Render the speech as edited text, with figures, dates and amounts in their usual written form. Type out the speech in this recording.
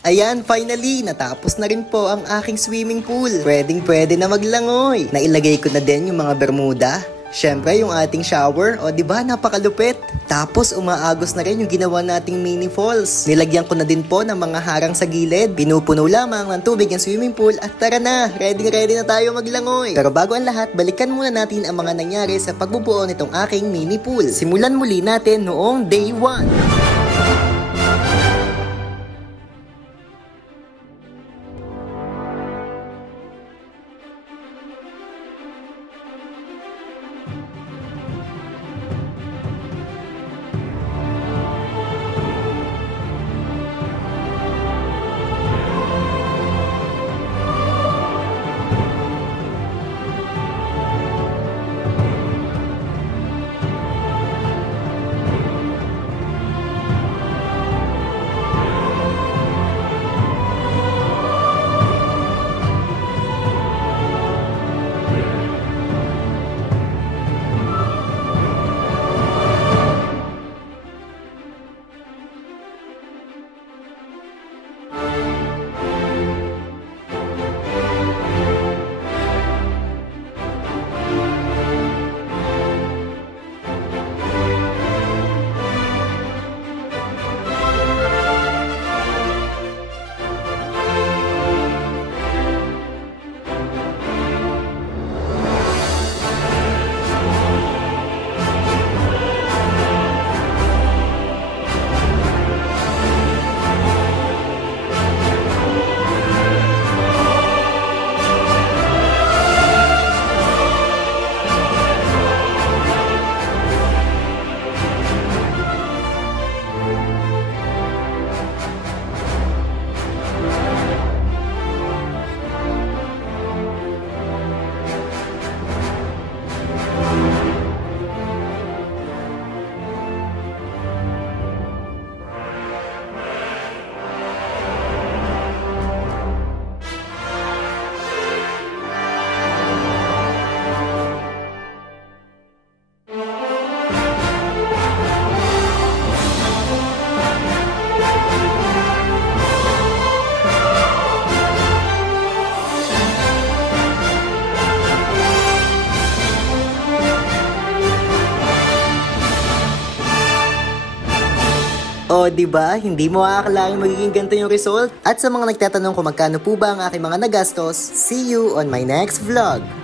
Ayan, finally, natapos na rin po ang aking swimming pool. Pwedeng-pwede na maglangoy. Nailagay ko na din yung mga bermuda. Syempre, yung ating shower. O, diba? Napakalupit. Tapos, umaagos na rin yung ginawa nating mini falls. Nilagyan ko na din po ng mga harang sa gilid. Pinupuno lamang ng tubig yung swimming pool. At tara na, ready na tayo maglangoy. Pero bago ang lahat, balikan muna natin ang mga nangyari sa pagbubuo nitong aking mini pool. Simulan muli natin noong day 1. O, diba? Hindi mo aakalaing magiging ganito yung result? At sa mga nagtatanong kung magkano po ba ang aking mga nagastos, see you on my next vlog!